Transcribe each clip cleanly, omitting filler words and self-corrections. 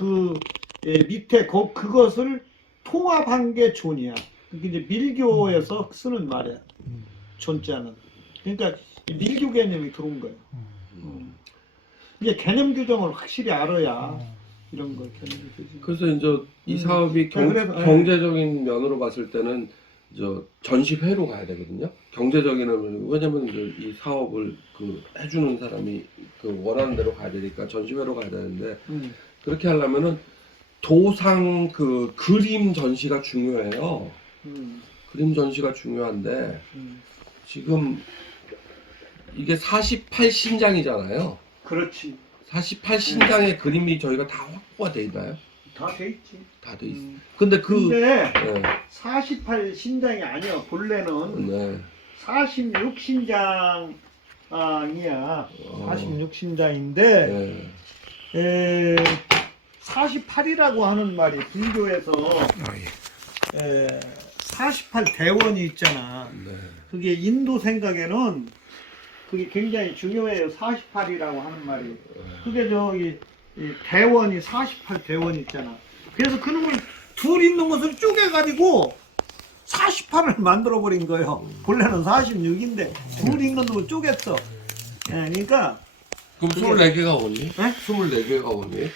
그 밑에 그것을 통합한 게 존이야. 그게 이제 밀교에서 쓰는 말이야. 존자는. 그러니까 밀교 개념이 들어온 거예요. 이게 개념 규정을 확실히 알아야 이런 걸 개념이 되지. 그래서 이제 이 사업이 경제적인 면으로 봤을 때는 저 전시회로 가야 되거든요. 경제적인 면은 왜냐면 이제 이 사업을 그 해주는 사람이 그 원하는 대로 가야 되니까 전시회로 가야 되는데 그렇게 하려면은 도상 그 그림 전시가 중요해요. 그림 전시가 중요한데 지금 이게 48신장이잖아요. 그렇지. 48신장의 그림이 저희가 다 확보가 돼 있나요? 다 돼 있지. 다 돼 있어. 근데 근데 네. 48신장이 아니야. 본래는 네. 46신장이야. 46신장인데 네. 48이라고 하는 말이 불교에서 48대원이 있잖아. 네. 그게 인도 생각에는 그게 굉장히 중요해요. 48이라고 하는 말이. 그게 저기 이 대원이 48대원 있잖아. 그래서 그놈을 둘 있는 것을 쪼개가지고 48을 만들어 버린 거예요. 본래는 46인데 둘 있는 놈을 쪼갰어. 그러니까 그럼 24개가 오니? 네? 24개가 오니?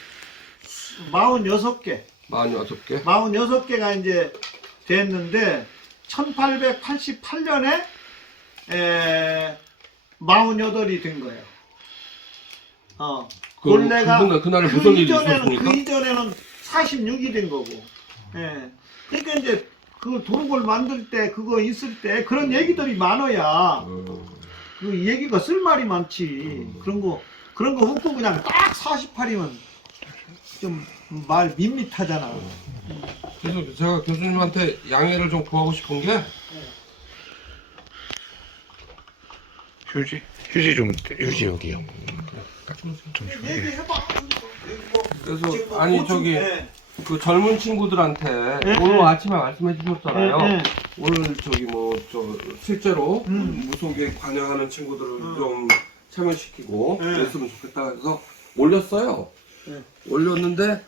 46개. 46개? 46개가 이제 됐는데 1888년에 48이 된 거예요. 본래가 그날에 무슨 일이 있었습니까? 그 이전에는 46이 된 거고. 그러니까 이제 그 도둑을 만들 때 그거 있을 때 그런 얘기들이 많아야 그 얘기가 쓸 말이 많지. 그런 거 훅고 그냥 딱 48이면 좀 말 밋밋하잖아. 그래서 제가 교수님한테 양해를 좀 구하고 싶은 게 휴지 좀 휴지 여기요. 좀 얘기해봐. 그래서 아니 저기 네. 그 젊은 친구들한테 네, 오늘 네. 아침에 말씀해 주셨잖아요. 네, 네. 오늘 저기 뭐 저 실제로 무속에 관여하는 친구들을 좀 참여시키고 네. 그랬으면 좋겠다 해서 올렸어요. 네. 올렸는데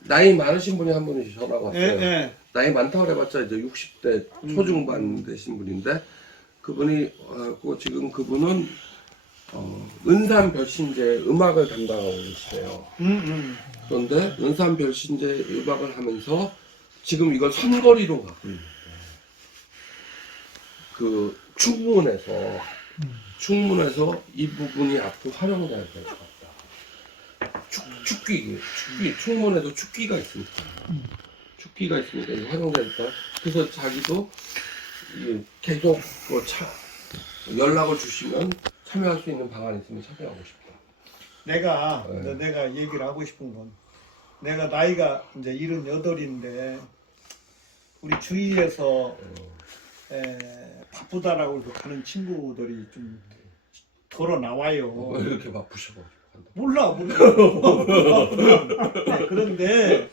나이 많으신 분이 한 분이 전화가 왔어요. 네. 나이 많다고 해봤자 이제 60대 초중반 되신 분인데 그분이 지금 그분은 은산 별신제 음악을 담당하고 계시대요. 그런데 은산 별신제 음악을 하면서 지금 이걸 선거리로 가고 있는 거예요. 그 충문에서 이 부분이 앞으로 활용돼야 될 것 같다. 축기, 충문에도 축기가 있으니까. 축기가 있으니까 이거 활용되니까. 그래서 자기도 계속 연락을 주시면 참여할 수 있는 방안이 있으면 참여하고 싶다. 내가 얘기를 하고 싶은 건 내가 나이가 이제 78인데 우리 주위에서 바쁘다라고 가는 친구들이 좀 돌아 나와요. 왜 이렇게 바쁘셔가지고 간다? 몰라. 그런데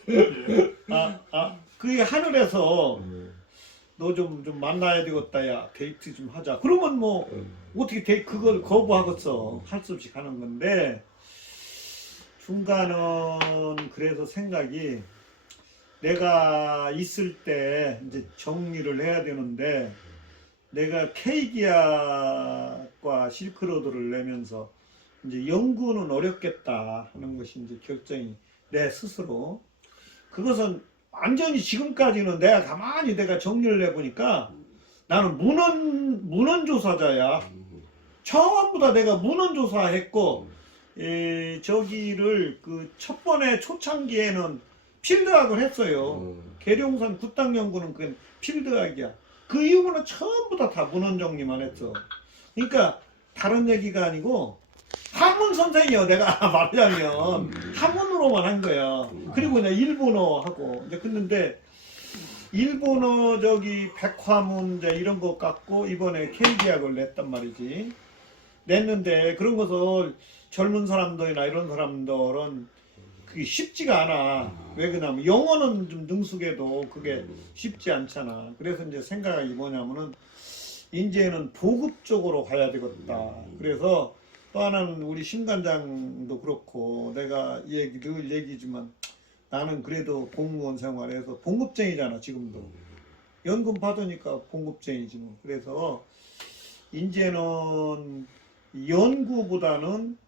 그게 하늘에서 너 좀 만나야 되겠다, 야 데이트 좀 하자. 그러면 뭐 어떻게 그걸 거부하겠어. 할 수 없이 가는 건데 중간은 그래서 생각이 내가 있을 때 이제 정리를 해야 되는데 내가 K기압과 실크로드를 내면서 이제 연구는 어렵겠다 하는 것이 이제 결정이 내 스스로. 그것은 완전히 지금까지는 내가 정리를 해보니까 나는 문헌조사자야. 전부 다 내가 문헌조사했고 저기를 그 첫 번에 초창기에는 필드학을 했어요. 계룡산 굿당연구는 그건 필드학이야. 그 이후로는 전부 다 문헌 정리만 했어. 그러니까 다른 얘기가 아니고 한문 선생이요. 내가 말하자면 한문으로만 한 거야. 그리고 이제 일본어 하고 이제 그랬는데 일본어 저기 백화문 이제 이런 거 갖고 이번에 K기약을 냈단 말이지. 냈는데 그런 것을 젊은 사람들이나 이런 사람들은 그게 쉽지가 않아. 왜 그러냐면 영어는 좀 능숙해도 그게 쉽지 않잖아. 그래서 이제 생각이 뭐냐면은 이제는 보급 쪽으로 가야 되겠다. 그래서 또 하나는 우리 심관장도 그렇고 내가 늘 얘기지만 나는 그래도 공무원 생활에서 봉급쟁이잖아 지금도. 연금 받으니까 봉급쟁이지 뭐. 그래서 이제는 연구보다는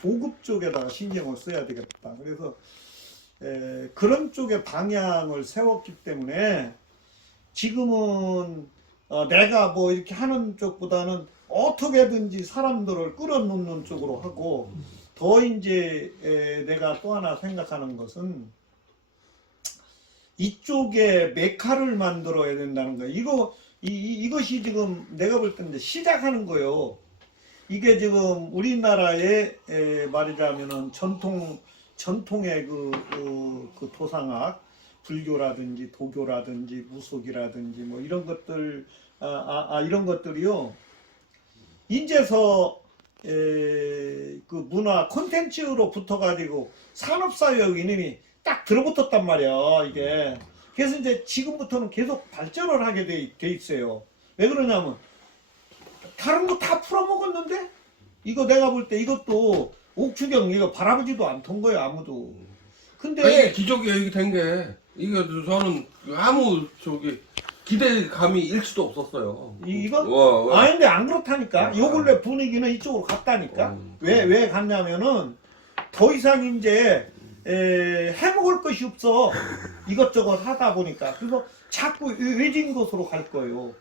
보급 쪽에다가 신경을 써야 되겠다. 그래서 그런 쪽의 방향을 세웠기 때문에 지금은 내가 뭐 이렇게 하는 쪽보다는 어떻게든지 사람들을 끌어놓는 쪽으로 하고, 더 이제 내가 또 하나 생각하는 것은 이쪽에 메카를 만들어야 된다는 거예요. 이것이 지금 내가 볼 때는 시작하는 거예요. 이게 지금 우리나라의 말하자면은 전통의 그 도상학, 불교라든지 도교라든지 무속이라든지 뭐 이런 것들 이런 것들이요. 인제서 그 문화 콘텐츠로 붙어가지고 산업사회의 이념이 딱 들어붙었단 말이야 이게. 그래서 이제 지금부터는 계속 발전을 하게 돼 있어요. 왜 그러냐면 다른 거 다 풀어먹었는데 이거 내가 볼 때 이것도 옥추경 이거 바라보지도 않던 거예요 아무도. 근데 이게 기적이에요. 이게 된 게. 이게 저는 아무 기대감이 일치도 없었어요. 이거? 근데 안 그렇다니까. 요 근래 분위기는 이쪽으로 갔다니까. 왜 갔냐면은 더 이상 이제 해먹을 것이 없어. 이것저것 하다 보니까. 그래서 자꾸 외진 곳으로 갈 거예요.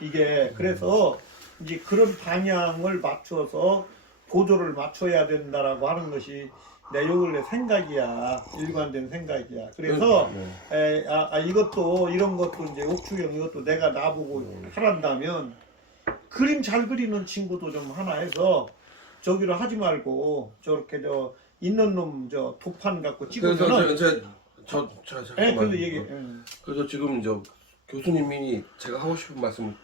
이게. 그래서 이제 그런 방향을 맞춰서 보조를 맞춰야 된다라고 하는 것이 내 요 근래 생각이야. 일관된 생각이야. 그래서 이것도 이런 것도 이제 옥추경 이것도 내가 나보고 하란다면 그림 잘 그리는 친구도 좀 하나 해서 저기로 하지 말고 저렇게 있는 놈 도판 갖고 찍으면은. 그래서 지금 교수님이 제가 하고 싶은 말씀을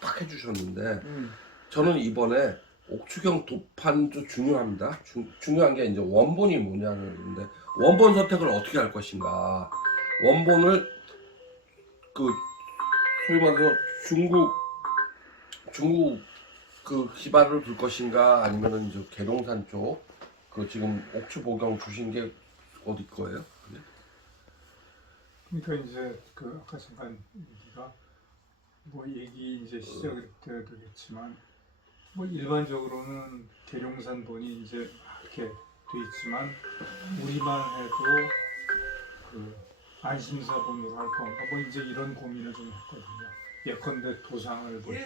딱 해주셨는데 저는 이번에 옥추경 도판도 중요합니다. 중요한 게 이제 원본이 뭐냐는데 원본 선택을 어떻게 할 것인가. 원본을 소위 말해서 중국 그 기반을 둘 것인가 아니면은 이제 계룡산 쪽 지금 옥추보경 주신 게 어디 거예요? 그러니까 이제 아까 잠깐 얘기가 얘기 이제 시작일 때 되겠지만 일반적으로는 계룡산본이 이제 이렇게 돼 있지만 우리만 해도 안심사본으로 할 건가 이제 이런 고민을 좀 했거든요. 예컨대 도상을 볼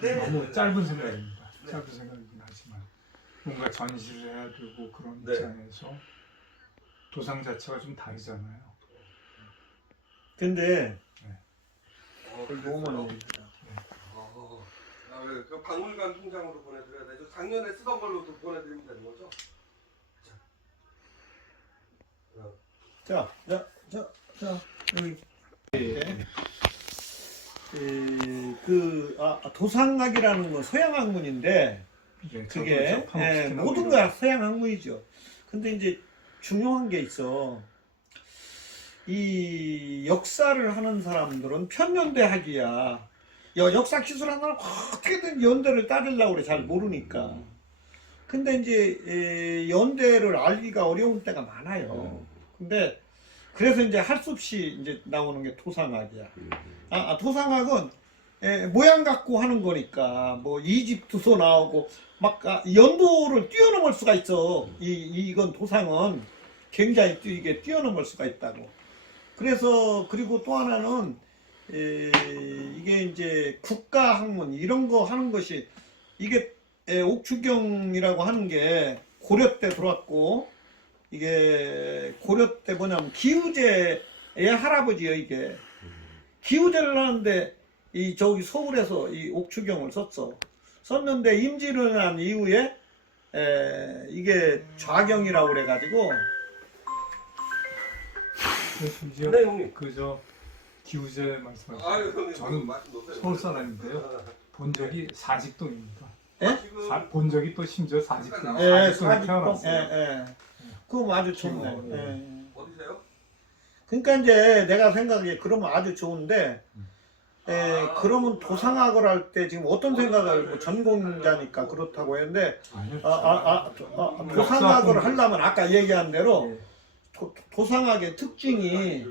때 너무 짧은 생각입니다. 짧은 생각이긴 하지만 뭔가 전시를 해야 되고 그런 입장에서 도상 자체가 좀 다르잖아요. 근데 너무 그 박물관 통장으로 보내드려야 되죠. 작년에 쓰던 걸로 보내드리면 되는 거죠? 자, 여기. 도상학이라는 건 서양 학문인데, 그게 모든 거 서양 학문이죠. 근데 이제 중요한 게 있어. 이 역사를 하는 사람들은 편연대학이야. 역사 기술하는 사람 어떻게든 연대를 따르려고 그래. 잘 모르니까. 근데 이제 연대를 알기가 어려운 때가 많아요. 근데 그래서 이제 할 수 없이 이제 나오는 게 토상학이야. 토상학은 모양 갖고 하는 거니까 이집트서 나오고 막 연도를 뛰어넘을 수가 있어. 이건 도상은 굉장히 이게 뛰어넘을 수가 있다고. 그래서 그리고 또 하나는 이게 이제 국가학문 이런 거 하는 것이 이게 옥추경이라고 하는 게 고려 때 들어왔고, 이게 고려 때 뭐냐면 기우제의 할아버지예요. 이게 기우제를 하는데 서울에서 이 옥추경을 썼는데 임진을 한 이후에 이게 좌경이라고 그래가지고. 네, 형님. 기우제 말씀하시죠. 저는 서울 사람인데요. 본 적이 사직동입니다. 본 적이 또 심지어 사직동에 태어났어요. 그거 아주 좋네. 어디세요? 그러니까 이제 내가 생각하기에 그러면 아주 좋은데 그러면 도상학을 할 때 지금 어떤 생각을 뭐 전공자니까 그렇다고 했는데 아니요. 도상학을 하려면 아까 얘기한 대로 도상학의 특징이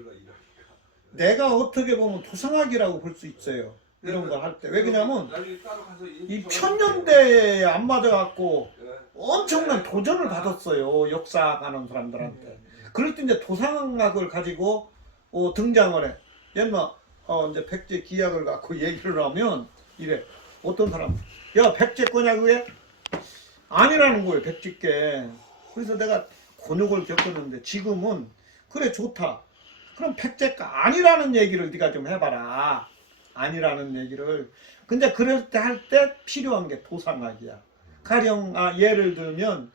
내가 어떻게 보면 도상학이라고 볼 수 있어요. 이런 걸 할 때. 왜 그러냐면 이 편년대에 안 맞아갖고 엄청난 도전을 받았어요. 역사하는 사람들한테. 그럴 때 이제 도상학을 가지고 등장을 해. 옛날 이제 백제 기약을 갖고 얘기를 하면 이래. 어떤 사람, 야 백제 거냐 그게? 아니라는 거예요. 백제께. 그래서 내가 곤욕을 겪었는데 지금은 그래 좋다. 그럼 백제가 아니라는 얘기를 네가 좀 해봐라. 아니라는 얘기를. 근데 그럴 때 할 때 필요한 게 도상학이야. 가령 예를 들면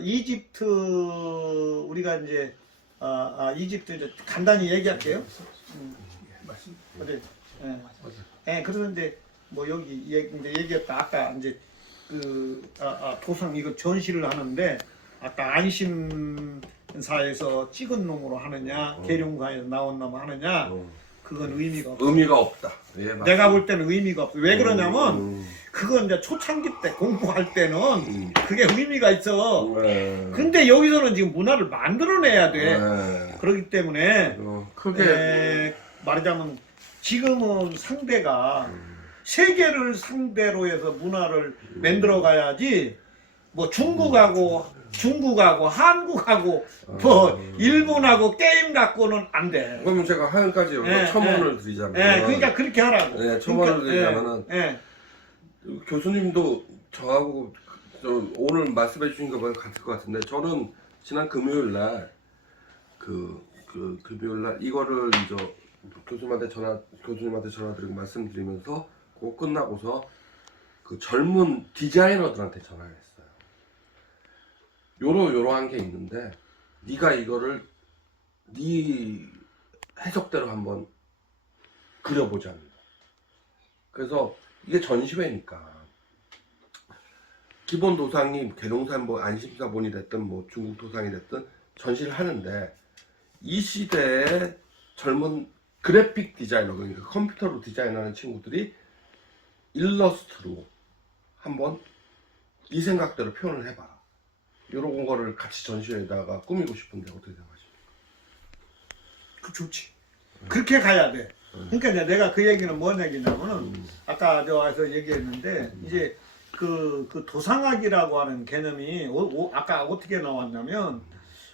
이집트 우리가 이제 이집트 이제 간단히 얘기할게요. 어디? 그래서 이제 뭐 여기 이제 얘기했다 아까 이제 도상 이거 전시를 하는데 아까 안심사에서 찍은 놈으로 하느냐 계룡사에서 나온 놈 하느냐 그건 의미가 없어. 의미가 없다. 예, 맞습니다. 내가 볼 때는 의미가 없어. 왜 그러냐면 그건 이제 초창기 때 공부할 때는 그게 의미가 있어. 근데 여기서는 지금 문화를 만들어내야 돼. 그렇기 때문에 크게 말하자면 지금은 상대가 세계를 상대로 해서 문화를 만들어 가야지 뭐 중국하고 한국하고 뭐 일본하고 게임 갖고는 안 돼. 그러면 제가 하연까지 여기서 첨언을 드리자면 그러니까 그렇게 하라고. 첨언을 드리자면은 교수님도 저하고 오늘 말씀해 주신 거 보면 같을 것 같은데 저는 지난 금요일 날 금요일 날 이거를 이제 교수님한테 전화드리고 말씀드리면서 그거 끝나고서 그 젊은 디자이너들한테 전화를 했어요. 요러한 게 있는데 네가 이거를 네 해석대로 한번 그려보자. 그래서 이게 전시회니까 기본 도상이 계룡산 뭐 안심사본이 됐든 뭐 중국 도상이 됐든 전시를 하는데 이 시대의 젊은 그래픽 디자이너 그러니까 컴퓨터로 디자인하는 친구들이 일러스트로 한번 이 생각대로 표현을 해봐라. 이런 거를 같이 전시회에다가 꾸미고 싶은데 어떻게 생각하십니까? 그 좋지. 그렇게 가야 돼. 그러니까 이제 내가 그 얘기는 뭔 얘기냐면은 아까 저 와서 얘기했는데 이제 그 도상학이라고 하는 개념이 아까 어떻게 나왔냐면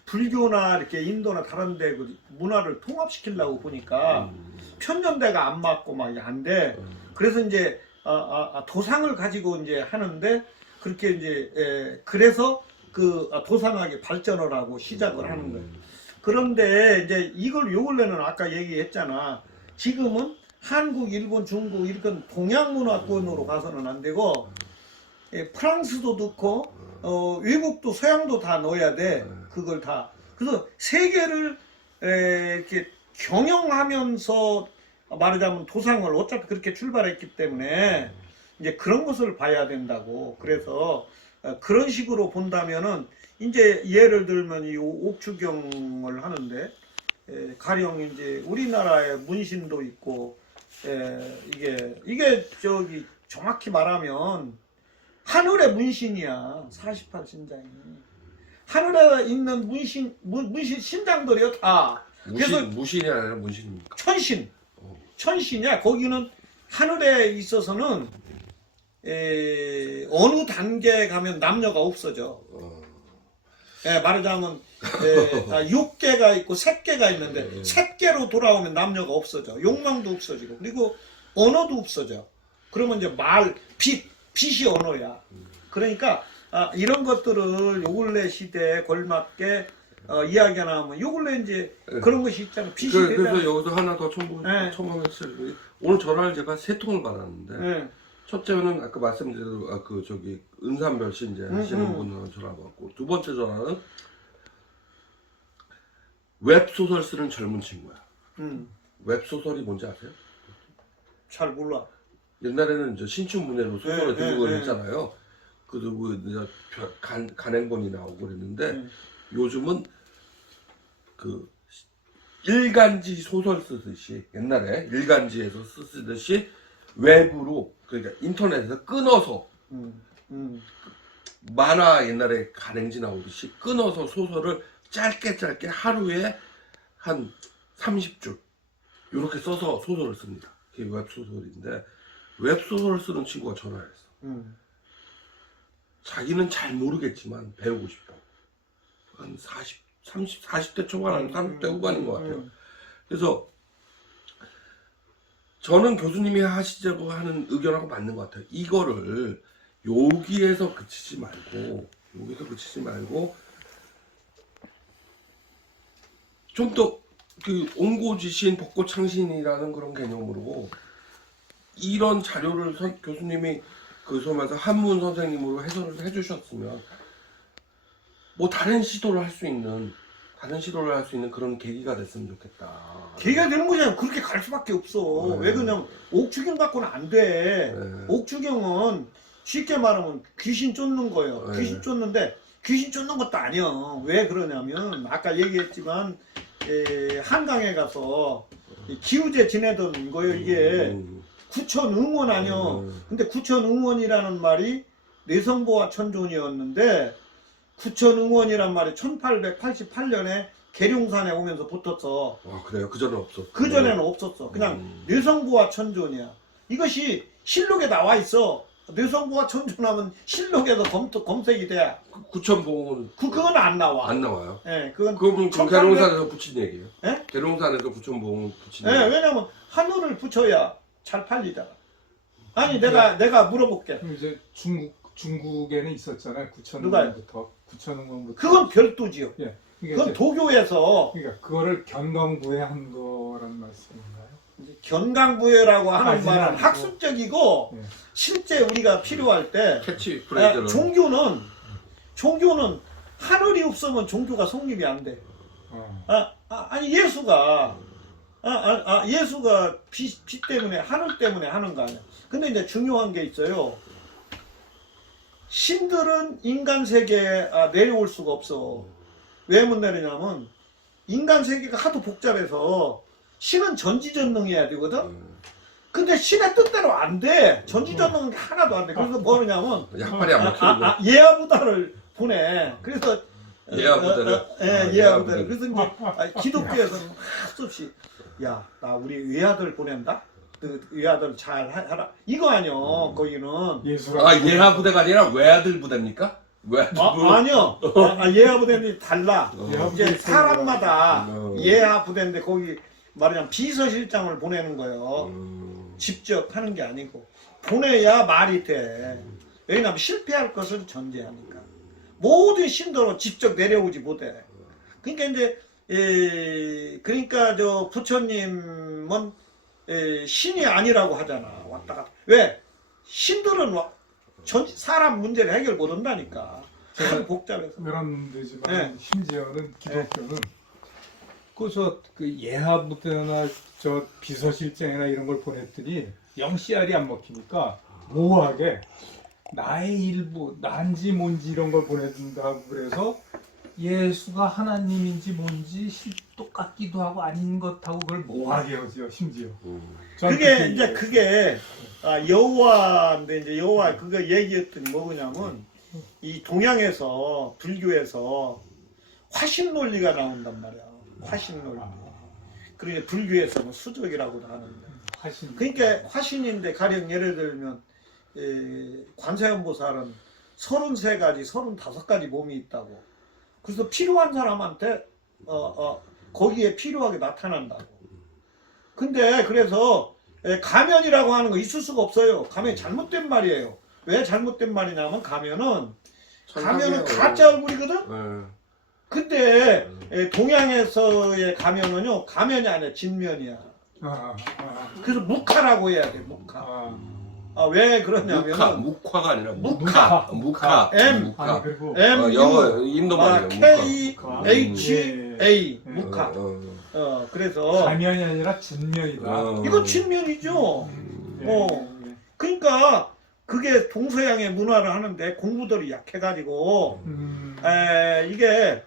불교나 이렇게 인도나 다른 데 그 문화를 통합시키려고 보니까 편년대가 안 맞고 막 안 돼. 그래서 이제 도상을 가지고 이제 하는데 그렇게 이제 그래서 그 도상학이 발전을 하고 시작을 하는 거예요. 그런데 이제 이걸 요 근래는 아까 얘기했잖아. 지금은 한국, 일본, 중국 이런 동양 문화권으로 가서는 안 되고 프랑스도 넣고 외국도 서양도 다 넣어야 돼. 그걸 다. 그래서 세계를 이렇게 경영하면서 말하자면 도상을 어차피 그렇게 출발했기 때문에 이제 그런 것을 봐야 된다고. 그래서 그런 식으로 본다면은 이제 예를 들면 이 옥추경을 하는데 가령 이제 우리나라에 문신도 있고 이게 저기 정확히 말하면 하늘의 문신이야. 48신장이 하늘에 있는 문신 신장들이요 다. 그래서 무신이 아니라 문신입니까? 천신이야. 거기는 하늘에 있어서는 어느 단계에 가면 남녀가 없어져. 말하자면 6개가 있고 3개가 있는데 3개로 돌아오면 남녀가 없어져. 욕망도 없어지고 그리고 언어도 없어져. 그러면 이제 빛이 언어야. 그러니까 이런 것들을 요 근래 시대에 걸맞게 이야기하면 요 근래 이제 그런 것이 있잖아. 빛이 그래서 여기서 하나 더 첨언했어요. 오늘 전화를 제가 3통을 받았는데 첫째는 아까 말씀드린 저기 은산별 신제 하시는 분은 전화 받고 두 번째 전화는 웹소설 쓰는 젊은 친구야. 웹소설이 뭔지 아세요? 잘 몰라. 옛날에는 이제 신춘문예로 소설을 등록을 했잖아요. 그리고 간행본이 나오고 그랬는데 요즘은 그 일간지 소설 쓰듯이 옛날에 일간지에서 쓰듯이 외부로 그러니까 인터넷에서 끊어서 만화 옛날에 간행지 나오듯이 끊어서 소설을 짧게 하루에 한 30줄 이렇게 써서 소설을 씁니다. 그게 웹소설인데 웹소설을 쓰는 친구가 전화를 했어. 자기는 잘 모르겠지만 배우고 싶다고. 한 40대 초반 아니면 30대 후반인 것 같아요. 그래서 저는 교수님이 하시자고 하는 의견하고 맞는 것 같아요. 이거를 여기에서 그치지 말고 좀 더 그 옹고지신 벚꽃창신이라는 그런 개념으로 이런 자료를 교수님이 그 소면서 한문 선생님으로 해설을 해주셨으면 뭐 다른 시도를 할 수 있는 그런 계기가 됐으면 좋겠다. 계기가 되는 거잖아요. 그렇게 갈 수밖에 없어. 왜 그러냐면 옥추경 갖고는 안 돼. 옥추경은 쉽게 말하면 귀신 쫓는 거예요. 귀신 쫓는데 귀신 쫓는 것도 아니야. 왜 그러냐면 아까 얘기했지만 한강에 가서 기우제 지내던 거예요. 이게 구천응원 아니야. 근데 구천응원이라는 말이 내성보와 천존이었는데 구천응원이란 말이 1888년에 계룡산에 오면서 붙었어. 아 그래요? 그전에는 없었어. 그전에는 없었어. 그냥 내성보와 천존이야. 이것이 실록에 나와 있어. 내성보와 천존하면 실록에서 검색이 돼. 구천봉은 그건 안 나와. 안 나와요. 예, 그건 그건 1800 계룡산에서 붙인 얘기예요. 예? 계룡산에서 구천봉은 붙인 예, 얘기. 왜냐면 한우를 붙여야 잘 팔리잖아. 아니 내가 물어볼게. 그럼 이제 중국에는 있었잖아요. 누가요? 9,000원부터. 그건 별도지요. 예. 그건 도교에서 그러니까 그거를 견광부에 한 거란 말씀인가요? 견강부회라고 하는 아직은 말은 아니고. 학술적이고 예. 실제 우리가 필요할 때 캐치 프레이즈는 종교는 하늘이 없으면 종교가 성립이 안 돼. 아니 예수가 예수가 비 때문에 하늘 때문에 하는 거 아니야. 근데 이제 중요한 게 있어요. 신들은 인간 세계에 내려올 수가 없어. 왜 못 내리냐면 인간 세계가 하도 복잡해서 신은 전지전능해야 되거든. 근데 신의 뜻대로 안 돼. 전지전능은 하나도 안 돼. 그래서 뭐 하냐면 약발이 안 먹히는 거. 예하부다를 보내. 그래서 예하부다를? 예하부다를. 그래서 이제 기독교에서는 할수 없이 야, 나 우리 외아들 보낸다. 그 외아들 잘 하라. 이거 아니요. 거기는 예수가 예하 부대가 아니라 외아들 부대입니까? 외아들 아니요. 예하 부대는 달라. 이제 부대 사람마다 예하 부대인데 거기 말하자면 비서실장을 보내는 거예요. 직접 하는 게 아니고 보내야 말이 돼. 왜냐하면 실패할 것을 전제하니까. 모든 신도로 직접 내려오지 못해. 그러니까 이제 그러니까 저 부처님은 신이 아니라고 하잖아. 왔다 갔다. 왜? 신들은 사람 문제를 해결 못 한다니까. 참 복잡해서. 그런 데지만 네. 심지어는 기독교는 그 예하부대나 저 비서실장이나 이런 걸 보냈더니 영씨알이 안 먹히니까 모호하게 나의 일부 난지 뭔지 이런 걸 보내준다고 그래서 예수가 하나님인지 뭔지 똑같기도 하고 아닌 것하고 그걸 모호하게 하죠. 심지어 그게 여호와인데 이제 여호와 그거 얘기했더니 뭐냐면 이 동양에서 불교에서 화신 논리가 나온단 말이야. 화신 논리. 그리고 불교에서 뭐 수적이라고도 하는데. 화신. 그러니까 화신인데 가령 예를 들면 관세음보살은 33가지, 35가지 몸이 있다고. 그래서 필요한 사람한테 거기에 필요하게 나타난다고. 근데 그래서 가면이라고 하는 거 있을 수가 없어요. 가면이 잘못된 말이에요. 왜 잘못된 말이냐면 가면은 가짜 얼굴이거든. 근데 동양에서의 가면은요 가면이 아니라 진면이야. 그래서 묵화라고 해야 돼. 묵화. 왜 그러냐면 묵화가 아니라 묵화. 묵화. M. 묵화. 그리고 영어 인도 말이에요. KHA 묵화. 그래서 가면이 아니라 진면이다. 이건 진면이죠. 그러니까 그게 동서양의 문화를 하는데 공부들이 약해가지고 이게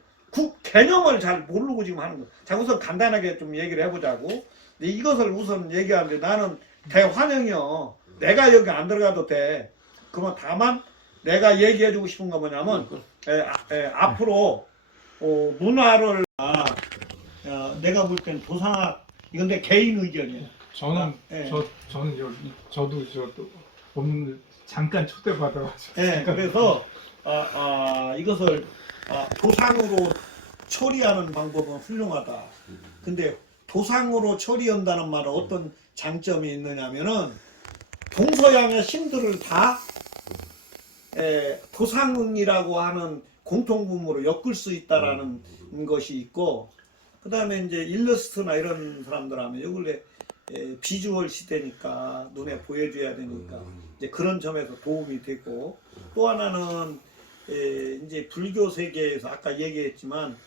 개념을 잘 모르고 지금 하는 거. 자, 우선 간단하게 좀 얘기를 해보자고. 근데 이것을 우선 얘기하는데 나는 대환영이요. 내가 여기 안 들어가도 돼. 그러면 다만 내가 얘기해주고 싶은 거 뭐냐면 앞으로 문화를 내가 볼 땐 도상학 이건 내 개인 의견이야. 저는 예. 저는 저도 오늘 잠깐 초대받아가지고. 네, 그래서 이것을 도상으로 처리하는 방법은 훌륭하다. 근데 도상으로 처리한다는 말은 어떤 장점이 있느냐면은 동서양의 신들을 다 도상이라고 하는 공통분모로 엮을 수 있다라는 것이 있고, 그 다음에 이제 일러스트나 이런 사람들 하면 요 근래 비주얼 시대니까 눈에 보여줘야 되니까 이제 그런 점에서 도움이 되고, 또 하나는 이제 불교 세계에서 아까 얘기했지만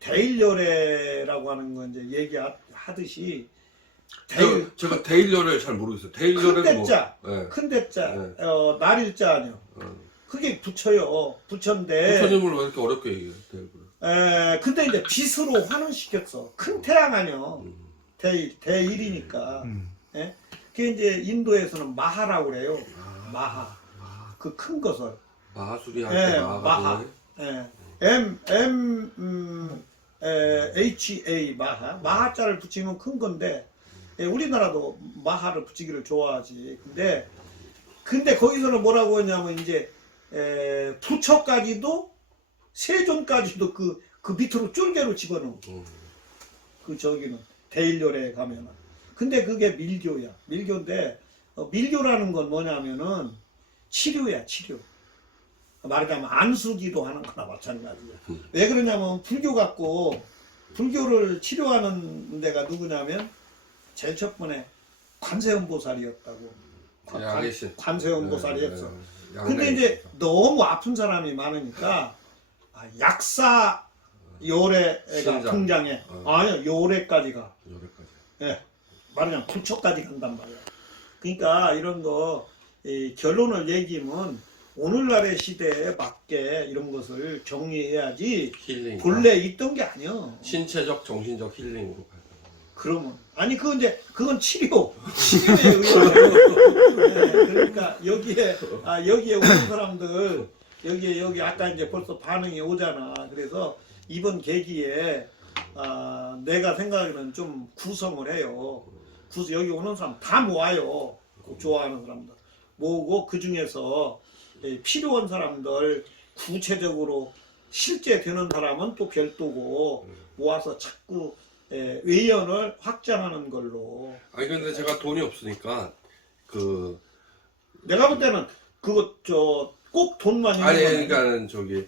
대일열애라고 하는 건 이제 얘기하듯이 제가 대일열애 잘 모르겠어요. 대일열애는 큰 대자, 네. 큰 대자, 네. 날일자 아니요. 그게 부처요. 부처인데. 부처님을 왜 이렇게 어렵게 얘기해요? 대일열애. 근데 이제 빛으로 환원시켰어. 큰 태양 아니요. 대일이니까. 예? 그게 이제 인도에서는 마하라고 그래요. 마하. 그 큰 것을. 마하수리 할때 마하. 예. HA 마하. 마하자를 붙이면 큰 건데, 우리나라도 마하를 붙이기를 좋아하지. 근데 거기서는 뭐라고 했냐면 이제 부처까지도 세존까지도 그 밑으로 쫄개로 집어넣어. 그 저기는 대일열에 가면은. 근데 그게 밀교야. 밀교인데 밀교라는 건 뭐냐면은 치료야, 치료. 말하자면 안수기도 하는 거나 마찬가지야. 왜 그러냐면 불교 갖고 불교를 치료하는 데가 누구냐면 제일 첫 번에 관세음보살이었다고. 관세음보살이었어. 근데 이제 너무 아픈 사람이 많으니까 약사 요래가 등장해. 아니요, 요래까지 가. 예, 말하자면 부처까지 간단 말이야. 그러니까 이런 거 결론을 얘기하면 오늘날의 시대에 맞게 이런 것을 정리해야지 힐링. 본래 있던 게 아니야. 신체적, 정신적 힐링으로 가요. 그러면 그건 치료에 의해서. 네, 그러니까 여기에 오는 사람들 여기 아까 이제 벌써 반응이 오잖아. 그래서 이번 계기에 내가 생각에는 좀 구성을 해요. 여기 오는 사람 다 모아요. 좋아하는 사람들 모으고 그 중에서 필요한 사람들 구체적으로 실제 되는 사람은 또 별도고 모아서 자꾸 외연을 확장하는 걸로. 아니 근데 제가 돈이 없으니까 내가 볼 때는 꼭 돈만 있는 아니 건 그러니까는 저기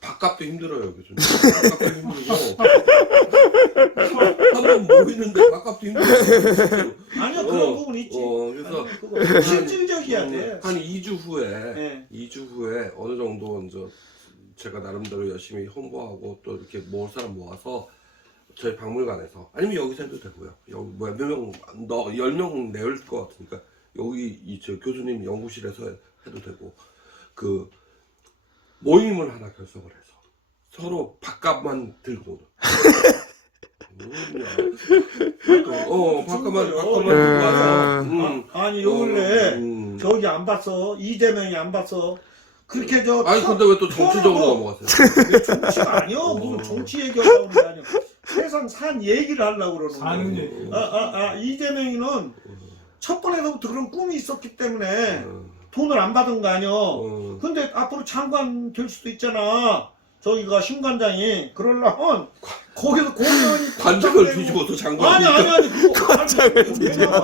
밥값도 힘들어요 요즘. 밥값도 힘들고 한번 모이는데 밥값도 힘들어요. 아니요, 그런 부분 있지. 그래서 그거 실질적이야 돼. 한 2주 후에 네. 2주 후에 어느 정도 이제 제가 나름대로 열심히 홍보하고 또 이렇게 모을 사람 모아서 저희 박물관에서 아니면 여기서 해도 되고요. 여기 몇 명, 10명 내올 것 같으니까 여기 저 교수님 연구실에서 해도 되고 그 모임을 하나 결성을 해서 서로 밥값만 들고 밥값만 들고 와서 아니 요 근래 저기 안 봤어? 이재명이 안 봤어? 그렇게 아니 근데 왜 또 정치적으로 넘어갔어요? 정치가 아니요. 무슨 정치 얘기하려고 그러는 게 아니야. 세상 산 얘기를 하려고 그러는 사는 거야. 얘기. 이재명이는 첫 번에서부터 그런 꿈이 있었기 때문에 돈을 안 받은 거 아니요. 근데 앞으로 장관 될 수도 있잖아. 저기가 심관장이 그러려면 거기서 공무원이 관장을 뒤집어서 장관. 아니 그거 관장을 뒤집어.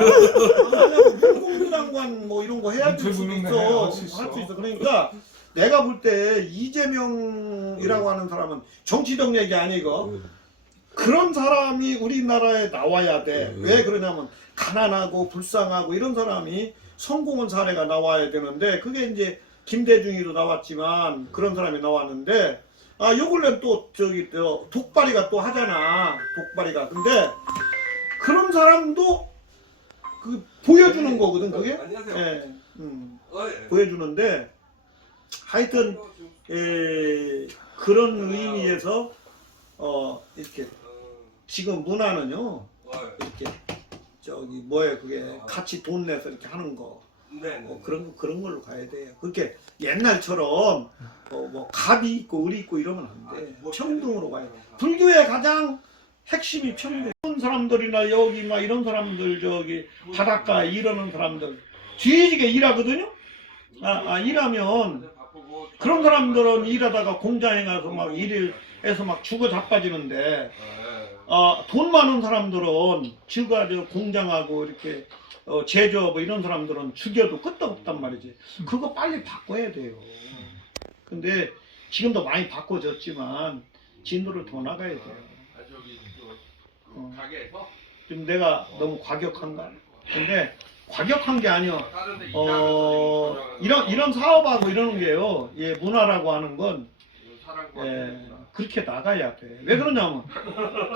공무장관 뭐 이런 거 해야 될 수도 있어. 할 수 있어. 그러니까 내가 볼 때 이재명이라고 하는 사람은 정치적 얘기 아니고 그런 사람이 우리나라에 나와야 돼. 왜 그러냐면 가난하고 불쌍하고 이런 사람이 성공한 사례가 나와야 되는데 그게 이제 김대중이도 나왔지만 그런 사람이 나왔는데 요 근래 또 독발이가 또 하잖아. 독발이가. 근데 그런 사람도 보여주는 거거든 그게. 안녕하세요. 예. 보여주는데 하여튼 그런 의미에서 이렇게 지금 문화는요 이렇게 저기 뭐예요 그게 같이 돈 내서 이렇게 하는 거 그런 걸로 가야 돼요. 그렇게 옛날처럼 뭐 갑이 있고 을이 있고 이러면 안 돼. 평등으로 가야 돼. 불교의 가장 핵심이 평등. 이런 사람들이나 여기 막 이런 사람들 저기 바닷가 이러는 사람들 뒤지게 일하거든요. 일하면 그런 사람들은 일하다가 공장에 가서 막 일해서 막 죽어 자빠지는데 돈 많은 사람들은 지가 저 공장하고 이렇게 제조업 이런 사람들은 죽여도 끝도 없단 말이지. 그거 빨리 바꿔야 돼요. 근데 지금도 많이 바꿔졌지만 진도를 더 나가야 돼요. 지금 내가 너무 과격한가? 근데 과격한 게 아니요. 이런 사업하고 이러는 게요. 예, 문화라고 하는 건 그렇게 나가야 돼. 왜 그러냐면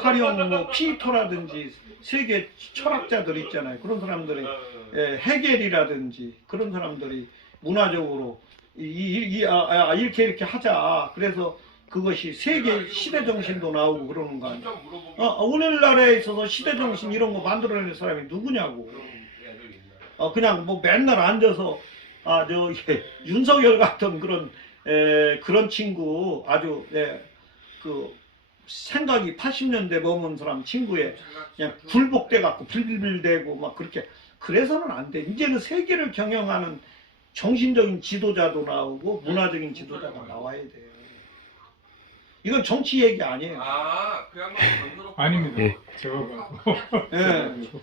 카리온 뭐 피토라든지 세계 철학자들 있잖아요. 그런 사람들이 헤겔이라든지 그런 사람들이 문화적으로 이렇게 하자. 그래서 그것이 세계 시대 정신도 나오고 그러는 거 아니야. 오늘날에 있어서 시대 정신 이런 거 만들어낸 사람이 누구냐고. 그냥 뭐 맨날 앉아서 윤석열 같은 그런 친구 아주 그 생각이 80년대 머문 사람 친구에 그냥 굴복돼 갖고 빌빌대고 막 그렇게 그래서는 안 돼. 이제는 세계를 경영하는 정신적인 지도자도 나오고 문화적인 지도자가 나와야 돼요. 이건 정치 얘기 아니에요. 아닙니다. 예. 제가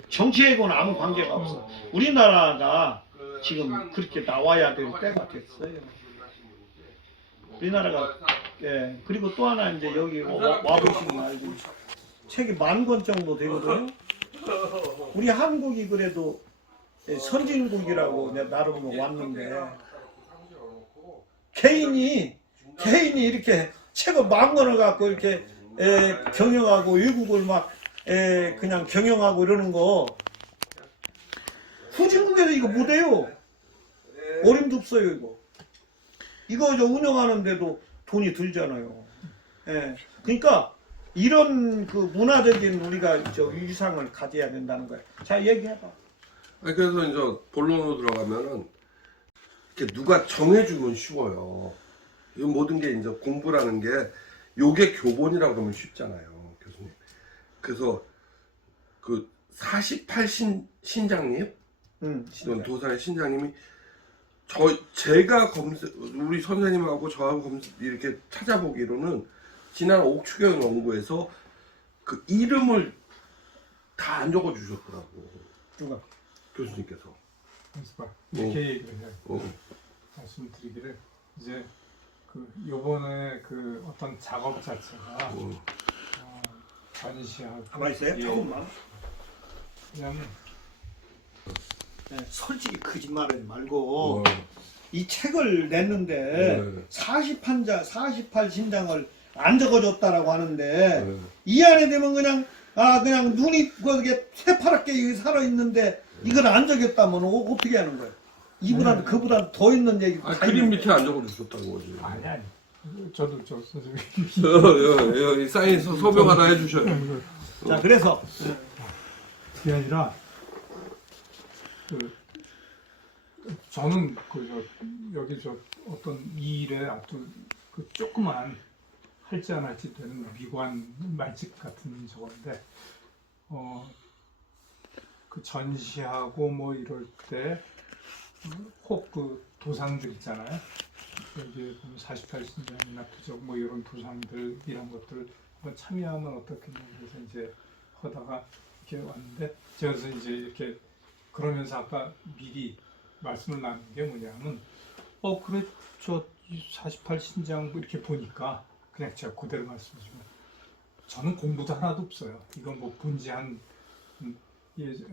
정치 얘기는 아무 관계가 없어. 우리나라가 지금 그렇게 나와야 될 때가 됐어요. 우리나라가 그리고 또 하나 이제 여기 와보시면 알지. 책이 10,000권 정도 되거든요. 우리 한국이 그래도 선진국이라고 내가 나름 왔는데 개인이 이렇게 책을 10,000권을 갖고 이렇게 경영하고 외국을 막 그냥 경영하고 이러는 거 후진국에서 이거 못해요. 어림도 없어요 이거 저 운영하는데도 돈이 들잖아요. 그러니까 이런 그 문화적인 우리가 저 유상을 가져야 된다는 거예요. 자 얘기해봐. 그래서 이제 본론으로 들어가면은 이렇게 누가 정해주면 쉬워요. 이 모든 게 이제 공부라는 게 요게 교본이라고 그러면 쉽잖아요, 교수님. 그래서 그 48 신장님, 도사의 신장님이 제가 우리 선생님하고 저하고 이렇게 찾아보기로는 지난 옥추경 연구에서 그 이름을 다 안 적어주셨더라고. 누가? 교수님께서. 이렇게 얘기를 해요. 말씀드리기를 이제 요번에 어떤 작업 자체가 전시하고 가만히 있어요? 조금만. 왜냐면 솔직히 거짓말하지 말고 이 책을 냈는데 48 신장을 안 적어줬다라고 하는데 이 안에 되면 그냥 눈이 그게 새파랗게 살아 있는데 이걸 안 적였다면 어떻게 하는 거예요? 그보다 더 있는 얘기. 그림 밑에 안 적어주셨다는 거지. 아니 저도 선생님 여기 사인 소명 하나 해주셔요. 자 그래서 그게 아니라 저는 여기 어떤 이 일에 아주 조그만 할지 안 할지 되는 미관 말집 같은 저건데 전시하고 뭐 이럴 때 혹 도상들 있잖아요. 여기 보면 48신장이나 부적 뭐 이런 도상들 이런 것들 한번 참여하면 어떻겠냐 그래서 이제 하다가 이렇게 왔는데 그래서 이제 이렇게 그러면서 아까 미리 말씀을 나눈 게 뭐냐면 그래 저 48신장 이렇게 보니까 그냥 제가 그대로 말씀드리면 저는 공부도 하나도 없어요. 이건 뭐 본지 한 2,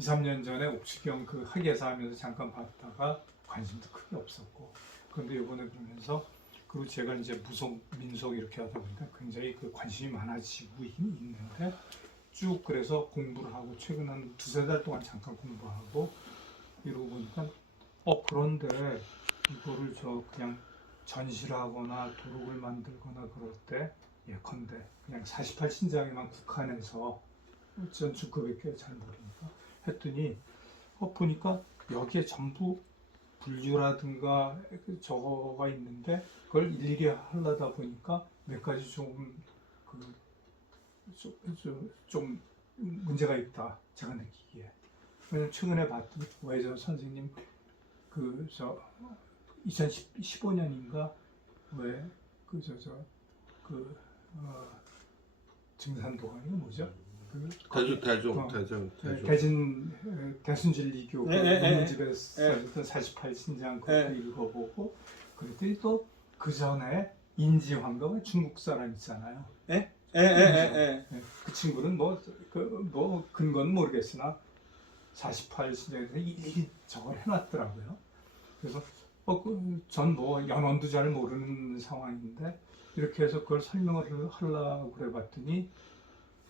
3년 전에 옥추경 학예사 하면서 잠깐 봤다가 관심도 크게 없었고 그런데 이번에 그러면서 그리고 제가 이제 무속, 민속 이렇게 하다 보니까 굉장히 관심이 많아지고 있는데 쭉 그래서 공부를 하고 최근 한 2-3달 동안 잠깐 공부하고 이러고 보니까 그런데 이거를 그냥 전시를 하거나 도록을 만들거나 그럴 때 예컨대 그냥 48신장에만 국한해서 전 중급밖에 잘 모르니까 했더니 보니까 여기에 전부 분류라든가 저거가 있는데 그걸 일일이 하려다 보니까 몇 가지 좀 문제가 있다 제가 느끼기에. 왜냐면 최근에 봤던 외저 선생님 2015년인가 증산도가 이거 뭐죠? 대순진리교 논문집에서 했던 48신장 그거 읽어보고 그랬더니 또 그 전에 인지황가 중국 사람 있잖아요. 그 친구는 뭐 근거는 모르겠으나 48신장에서 일일이 저걸 해놨더라고요. 그래서 전 연원도 잘 모르는 상황인데 이렇게 해서 그걸 설명을 하려고 그래 봤더니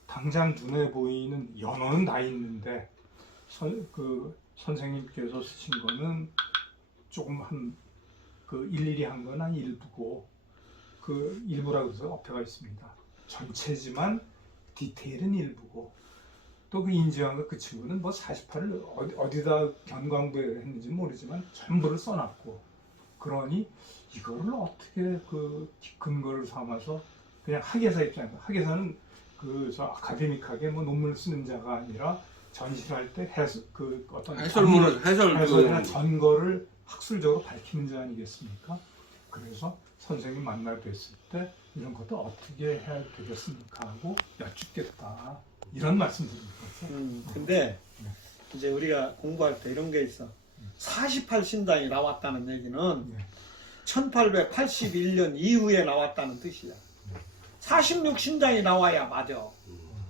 당장 눈에 보이는 연원은 다 있는데 선생님께서 쓰신 거는 조금 일일이 한 건 한 일부고 그 일부라고 해서 어폐가 있습니다. 전체지만 디테일은 일부고 또 그 인지왕과 그 친구는 48을 어디다 견광부했는지 모르지만 전부를 써놨고 그러니 이거를 어떻게 근거를 삼아서 그냥 학예사 입장에서 학예사는 아카데믹하게 논문을 쓰는 자가 아니라 전시할 때 해설이나 전거를 학술적으로 밝히는 자 아니겠습니까? 그래서 선생님 만날 뵀을 때 이런 것도 어떻게 해야 되겠습니까 하고 여쭙겠다 이런 말씀 드립니다. 근데 이제 우리가 공부할 때 이런 게 있어. 48신당이 나왔다는 얘기는 1881년 이후에 나왔다는 뜻이야. 46신당이 나와야 맞아.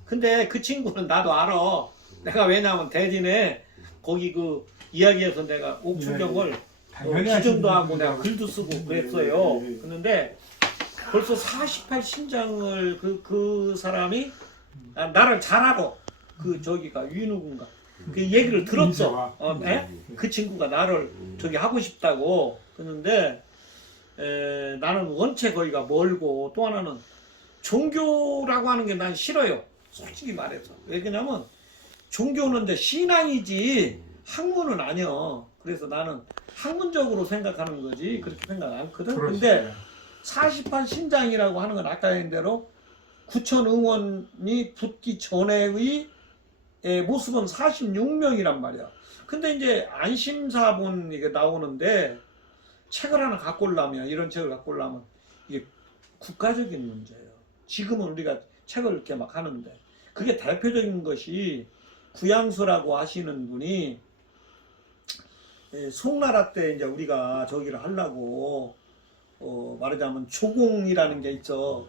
근데 그 친구는 나도 알아. 내가 왜냐면 대진에 거기 이야기에서 내가 옥수경을 기증도 하고 내가 글도 쓰고 그랬어요. 그런데 벌써 48신장을 그 사람이 나를 잘 알아. 저기가 위누군가. 그 얘기를 들었어. 그 친구가 나를 하고 싶다고. 그런데 나는 원체 거기가 멀고 또 하나는 종교라고 하는 게 난 싫어요. 솔직히 말해서. 왜냐면 종교는 이제 신앙이지 학문은 아니야. 그래서 나는 학문적으로 생각하는 거지 그렇게 생각 안 하거든. 근데 48신장이라고 하는 건 아까 얘기한 대로 구천 응원이 붙기 전에의 모습은 46명이란 말이야. 근데 이제 안심사본 이게 나오는데 책을 하나 갖고 오려면 이런 책을 갖고 오려면 이게 국가적인 문제예요. 지금은 우리가 책을 이렇게 막 하는데 그게 대표적인 것이 구양수라고 하시는 분이 송나라 때 이제 우리가 저기를 하려고 말하자면 조공이라는 게 있죠.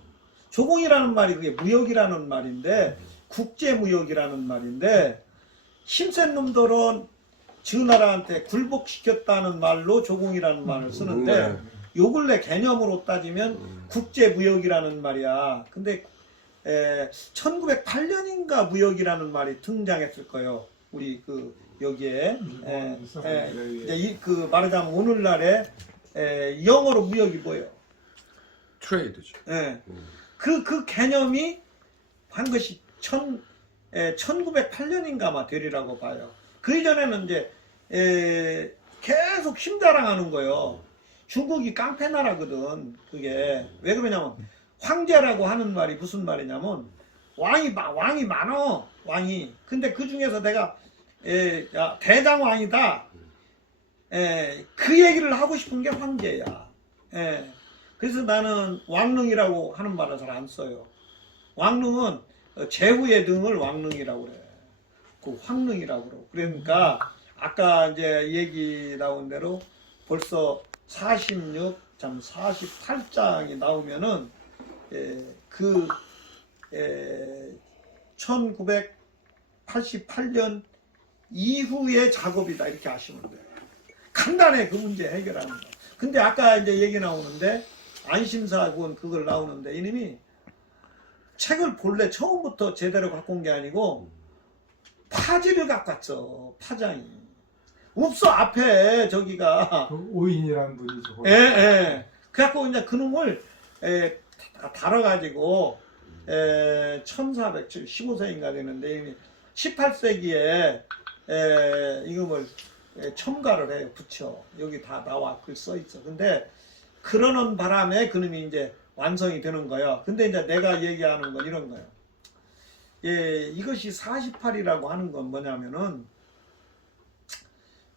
조공이라는 말이 그게 무역이라는 말인데 국제무역이라는 말인데 힘센 놈들은 지우나라한테 굴복시켰다는 말로 조공이라는 말을 쓰는데 요 근래 개념으로 따지면 국제무역이라는 말이야. 근데 1908년인가 무역이라는 말이 등장했을 거예요. 우리 여기에 말하자면 오늘날에 영어로 무역이 뭐예요? 트레이드죠. 그 개념이 한 것이 1908년인가 아마 되리라고 봐요. 그 이전에는 이제 계속 힘자랑하는 거예요. 중국이 깡패 나라거든. 그게 왜 그러냐면 황제라고 하는 말이 무슨 말이냐면 왕이 많어. 왕이. 근데 그 중에서 내가 대장왕이다. 그 얘기를 하고 싶은 게 황제야. 그래서 나는 왕릉이라고 하는 말을 잘 안 써요. 왕릉은 제후의 등을 왕릉이라고 그래. 그 황릉이라고 그러고. 그러니까 아까 이제 얘기 나온 대로 벌써 48장이 나오면은 1988년 이후의 작업이다 이렇게 하시면 돼요. 간단해 그 문제 해결하는 거. 근데 아까 이제 얘기 나오는데 안심사군 그걸 나오는데 이놈이 책을 본래 처음부터 제대로 갖고 온 게 아니고 파지를 갖고 왔어. 파장이 없어 앞에 저기가 오인이라는 분이 저거. 그래갖고 이제 그놈을 달아가지고 1415세인가 되는데 18세기에 이금을 첨가를 해요. 붙여. 여기 다 나와 글 써 있어. 근데 그러는 바람에 그놈이 이제 완성이 되는 거예요. 근데 이제 내가 얘기하는 건 이런 거예요. 이것이 48이라고 하는 건 뭐냐면은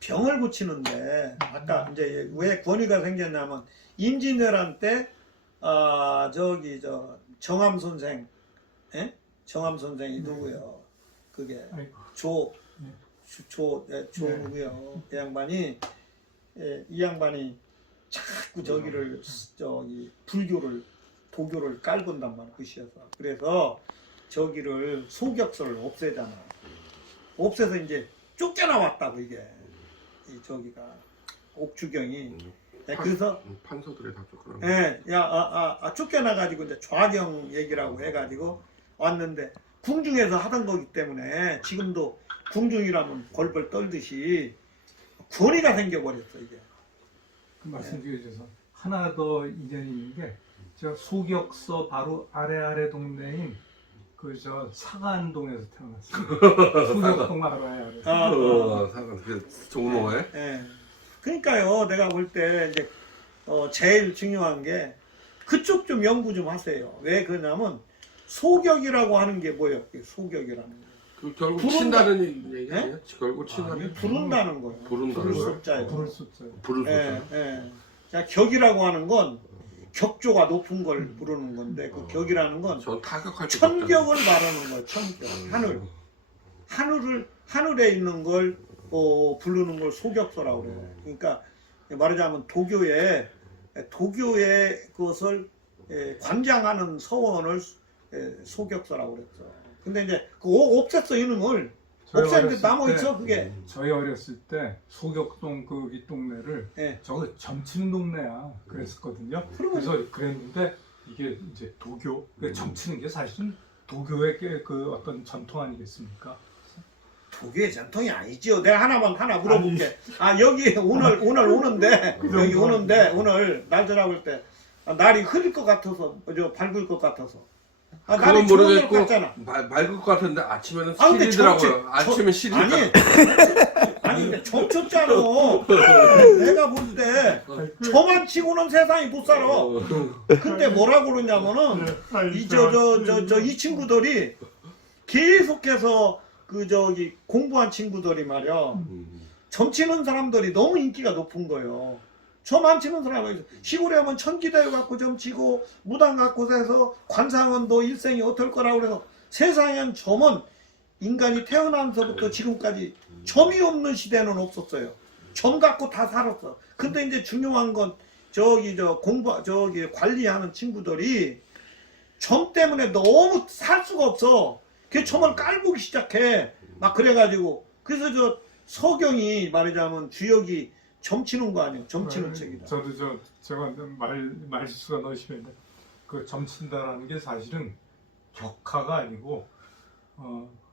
병을 고치는데 아까 이제 왜 권위가 생겼냐면 임진왜란 때 정암 선생, 정암 선생이 누구요? 그게 누구요? 이 양반이 이 양반이 자꾸 도교를 깔본단 말이야. 그시에서. 그래서 저기를 소격서를 없애잖아. 없애서 이제 쫓겨나왔다고 이게 저기가 옥주경이. 그래서 판서들이 다 쫓겨나. 쫓겨나가지고 이제 좌경 얘기라고 해가지고 왔는데 궁중에서 하던 거기 때문에 지금도 궁중이라면 벌벌 떨듯이 권위가 생겨버렸어 이게. 그 말씀드려 주셔서 하나 더 인연이 있는 게 제가 소격서 바로 아래 동네인 그 사간동에서 태어났어요. 소격동 알아요. 사간 그 종로에. 그러니까요, 내가 볼 때 이제 제일 중요한 게 그쪽 좀 연구 좀 하세요. 왜 그러냐면 소격이라고 하는 게 뭐예요? 소격이라는 게. 그 결국 부른다. 친다는 얘기 아니야? 결국 친다는. 부른다는 거예요. 부른다는 부를 거예요? 숫자예요. 부를 숫자. 부를 숫자. 자, 격이라고 하는 건 격조가 높은 걸 부르는 건데 그 격이라는 건 저 타격할 때 천격을 말하는 거예요. 천격. 하늘에 있는 걸 부르는 걸 소격서라고 그래요. 그러니까 말하자면 도교의 그것을 관장하는 서원을 소격서라고 그랬죠. 근데 이제 그 없앴어 이놈을. 없앴는데 남아 있어 그게. 저희 어렸을 때 소격동 이 동네를 저거 점치는 동네야 그랬었거든요. 그래서 그랬는데 이게 이제 도교 점치는 게 사실은 도교의 그 어떤 전통 아니겠습니까? 도교의 전통이 아니지요. 내가 하나 물어볼게. 여기 오늘 오는데 여기 오는데 오늘 날 전화볼 때 날이 흐릴 것 같아서 밝을 것 같아서. 그건 모르겠고 맑을 것 같은데 아침에는 근데 시리더라고요. 아침에 시리. 아니 근데 점쳤잖아. 내가 볼 때 저만 치고는 세상이 못 살아. 근데 뭐라고 그러냐면은 이 친구들이 계속해서 공부한 친구들이 말이야. 점치는 사람들이 너무 인기가 높은 거예요. 점 안 치는 사람은 시골에 하면 천기대유 갖고 점치고 무당 갖고 해서 관상원도 일생이 어떨 거라고 그래서 세상엔 점은 인간이 태어나면서부터 지금까지 점이 없는 시대는 없었어요. 점 갖고 다 살았어. 근데 이제 중요한 건 관리하는 친구들이 점 때문에 너무 살 수가 없어. 그 점을 깔보기 시작해. 막 그래가지고 그래서 서경이 말하자면 주역이 점치는 거 아니에요? 점치는 책이다. 저도 제가 말실수가 너무 심했는데 그 점친다라는 게 사실은 격하가 아니고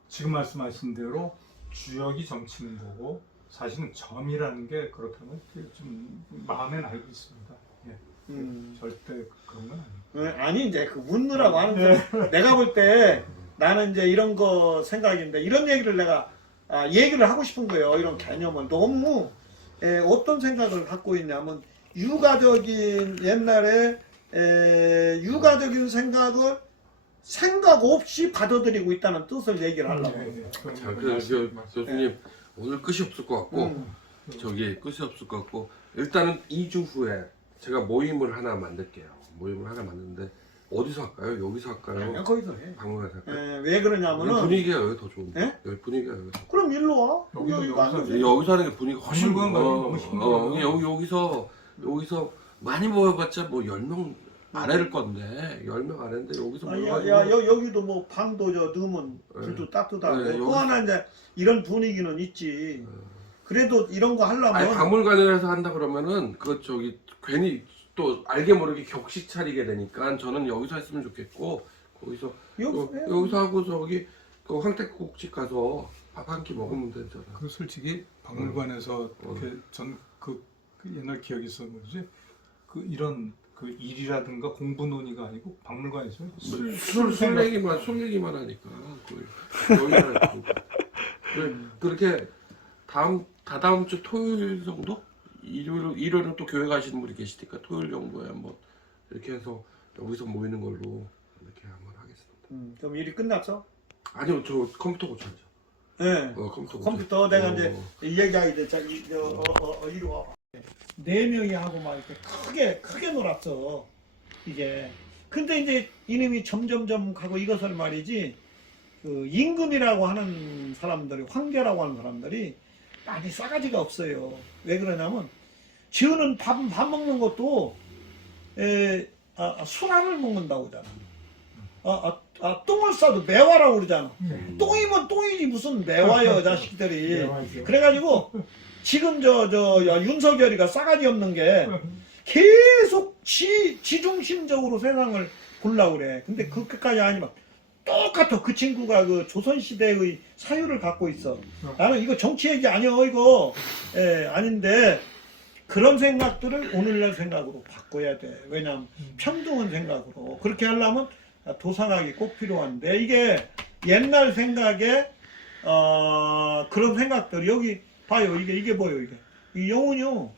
지금 말씀하신 대로 주역이 점치는 거고 사실은 점이라는 게 그렇다면 좀 마음엔 알고 있습니다. 절대 그런 건 아니에요. 아니 이제 그 묻느라고 하는 거. 내가 볼 때 나는 이제 이런 거 생각인데 이런 얘기를 내가 얘기를 하고 싶은 거예요. 이런 개념을 너무 어떤 생각을 갖고 있냐면 유가적인 옛날에 유가적인 생각을 생각 없이 받아들이고 있다는 뜻을 얘기를 하려고. 자, 그래서 교수님 오늘 끝이 없을 것 같고 끝이 없을 것 같고 일단은 2주 후에 제가 모임을 하나 만들게요. 모임을 하나 만드는데 어디서 할까요? 여기서 할까요? 거기서 해. 박물관에서 할까요? 왜 그러냐면은 분위기가 여기 더 좋은데. 여기 분위기가 여기. 그럼 일로 와. 여기서 하는 게 분위기가 훨씬 너무 힘들어요. 여기서 많이 모여봤자 뭐 10명 아래일 건데 10명 아래인데 여기서 모여가지고 여기도 뭐 방도 넣으면 불도 따뜻하고 또 하나 이제 이런 분위기는 있지. 그래도 이런 거 하려면 박물관에서 한다 그러면은 괜히 또 알게 모르게 격식 차리게 되니까 저는 여기서 했으면 좋겠고 거기서 여기서 하고 그 황태국집 가서 밥 한 끼 먹으면 되잖아. 그 솔직히 박물관에서 전 그 옛날 기억이 있어 뭐지? 그 이런 그 일이라든가 공부 논의가 아니고 박물관에서 술 얘기만 하니까 그렇게 다다음 주 토요일 정도 일요일은 또 교회 가시는 분이 계시니까 토요일 정도에 한번 이렇게 해서 여기서 모이는 걸로 이렇게 한번 하겠습니다. 그럼 일이 끝났어? 아니요, 저 컴퓨터 고쳐야죠. 네. 컴퓨터 내가 이제 얘기하기 전 이리 와. 4명이 하고 막 이렇게 크게 놀았어. 이게. 근데 이제 이놈이 점점점 가고 이것을 말이지, 그 임금이라고 하는 사람들이, 황제라고 하는 사람들이 많이 싸가지가 없어요. 왜 그러냐면, 지우는 밥 먹는 것도, 술안을 먹는다고 그러잖아. 똥을 싸도 매화라고 그러잖아. 똥이면 똥이지 무슨 매화요, 자식들이. 그래가지고, 지금 윤석열이가 싸가지 없는 게 계속 지중심적으로 세상을 보려고 그래. 근데 그까지 아니면 똑같아. 그 친구가 그 조선시대의 사유를 갖고 있어. 나는 이거 정치 얘기 아니야, 이거. 아닌데, 그런 생각들을 오늘날 생각으로 바꿔야 돼. 왜냐면 평등한 생각으로. 그렇게 하려면 도상학이 꼭 필요한데, 이게 옛날 생각에, 그런 생각들, 여기, 봐요. 이게 뭐예요, 이게? 이 영혼이요.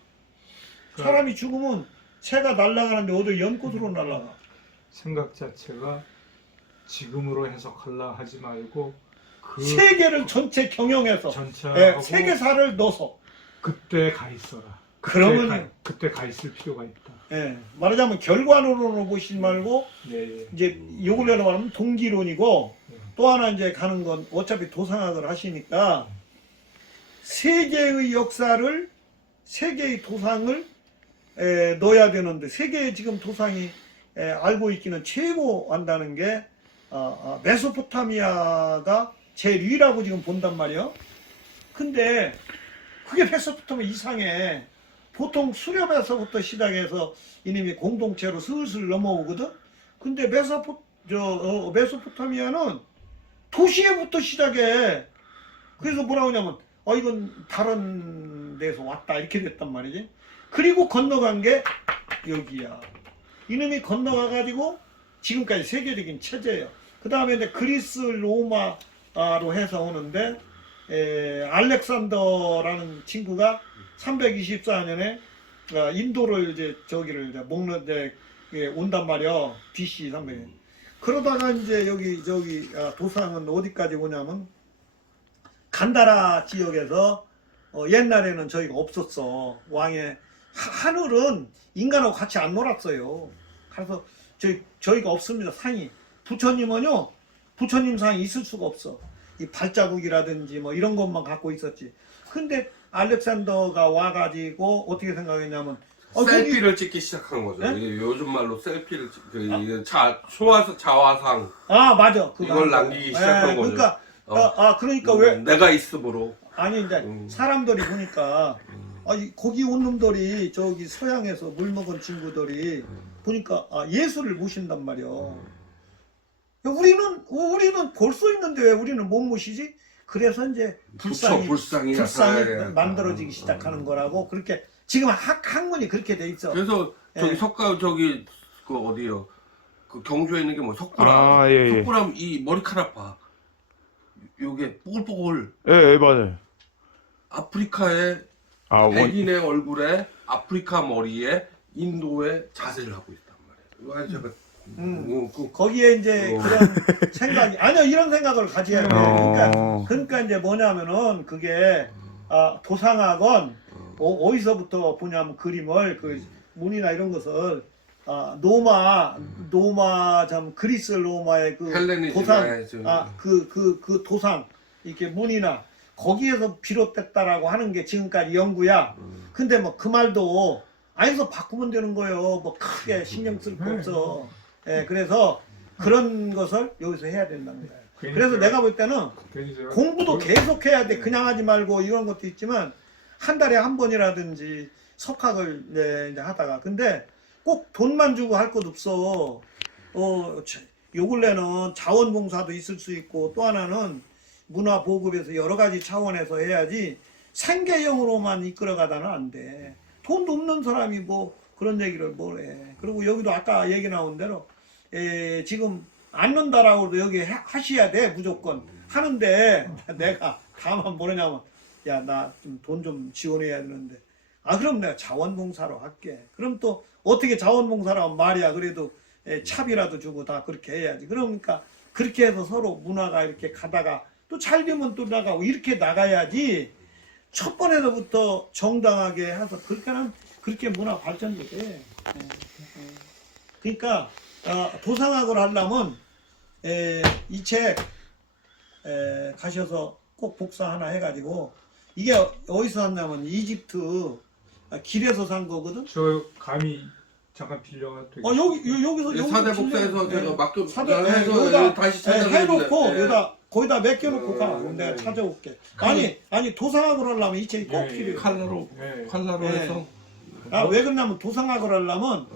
사람이 죽으면 새가 날아가는데 어디 연꽃으로 날아가. 생각 자체가 지금으로 해석하려 하지 말고 세계를 전체 경영해서 전체하고 세계사를 넣어서 그때 가 있어라. 그러면 그때 가 있을 필요가 있다. 말하자면 결과론으로 보시지 말고 이제 요걸로 말하면 동기론이고 또 하나 이제 가는 건 어차피 도상학을 하시니까 세계의 역사를 세계의 도상을 넣어야 되는데 세계의 지금 도상이 알고 있기는 최고 한다는 게 메소포타미아가 제일 위라고 지금 본단 말이에요. 근데 그게 메소포타미아 이상해. 보통 수렵에서부터 시작해서 이놈이 공동체로 슬슬 넘어오거든. 근데 메소포타미아는 도시에부터 시작해. 그래서 뭐라고 하냐면 이건 다른 데서 왔다 이렇게 됐단 말이지. 그리고 건너간 게 여기야. 이놈이 건너가가지고 지금까지 세계적인 체제예요. 그 다음에 이제 그리스 로마로 해서 오는데 알렉산더라는 친구가 324년에 인도를 이제 저기를 이제 온단 말이야. BC 300년. 그러다가 이제 저기 도상은 어디까지 오냐면 간다라 지역에서 옛날에는 저희가 없었어. 왕의 하늘은 인간하고 같이 안 놀았어요. 그래서 저희가 없습니다. 상이. 부처님은요, 부처님 상이 있을 수가 없어. 이 발자국이라든지 뭐 이런 것만 갖고 있었지. 근데 알렉산더가 와가지고 어떻게 생각했냐면 셀피를 찍기 시작한 거죠. 네? 이게 요즘 말로 셀피를 자화상. 맞아. 이걸 남기기 시작한 거죠. 그러니까 그러니까 왜 내가 있음으로. 아니 이제 사람들이 보니까 거기 온 놈들이 저기 서양에서 물 먹은 친구들이 보니까 예수를 모신단 말이야. 우리는 볼 수 있는데 왜 우리는 못 모시지? 그래서 이제 불상이 만들어지기 시작하는 거라고. 그렇게 지금 학문이 그렇게 돼 있어. 그래서 저기 그 어디요? 그 경주에 있는 게 뭐 석굴암. 석굴암 이 머리카락 봐. 요게 뽀글뽀글. 예, 맞아요. 아프리카의 백인의 얼굴에 아프리카 머리에 인도의 자세를 하고 있단 말이에요. 제가 거기에 이제 그런 생각이 이런 생각을 가져야 돼. 그러니까 이제 뭐냐면은 그게 도상학은 어디서부터 보냐면 그림을 그 문이나 이런 것을 그리스 로마의 그 도상 그 도상 이렇게 문이나 거기에서 비롯됐다라고 하는 게 지금까지 연구야. 근데 뭐 그 말도 아니서 바꾸면 되는 거예요. 뭐 크게 신경 쓸 거 없어. 그래서 그런 것을 여기서 해야 된다는 거예요. 그래서 내가 볼 때는 공부도 계속 해야 돼. 그냥 하지 말고 이런 것도 있지만 한 달에 한 번이라든지 석학을 이제 하다가 근데 꼭 돈만 주고 할 것 없어. 요 근래는 자원봉사도 있을 수 있고 또 하나는 문화 보급에서 여러 가지 차원에서 해야지 생계형으로만 이끌어가다는 안 돼. 돈도 없는 사람이 뭐 그런 얘기를 뭘 해. 그리고 여기도 아까 얘기 나온 대로 지금 앉는다라고도 여기 하셔야 돼 무조건 하는데 내가 다만 뭐냐면 야 나 좀 돈 좀 지원해야 되는데 그럼 내가 자원봉사로 할게. 그럼 또 어떻게 자원봉사로 하면 말이야 그래도 차비라도 주고 다 그렇게 해야지. 그러니까 그렇게 해서 서로 문화가 이렇게 가다가 또 잘 되면 또 나가고 이렇게 나가야지. 첫 번에서부터 정당하게 해서 그렇게 문화 발전이 돼. 그러니까 도상학을 하려면 이 책 가셔서 꼭 복사 하나 해가지고 이게 어디서 샀냐면 이집트 길에서 산 거거든. 저 감히 잠깐 빌려가 되겠 여기서 사대 복사해서 제가 맡겨 해서 여기다 다시 찾아내는데 해놓고 여기다 거기다 맡겨놓고 가. 내가 찾아올게. 아니 도상학을 하려면 이 책이 꼭 필요해. 칼라로 네. 해서 왜 그러냐면 도상학을 하려면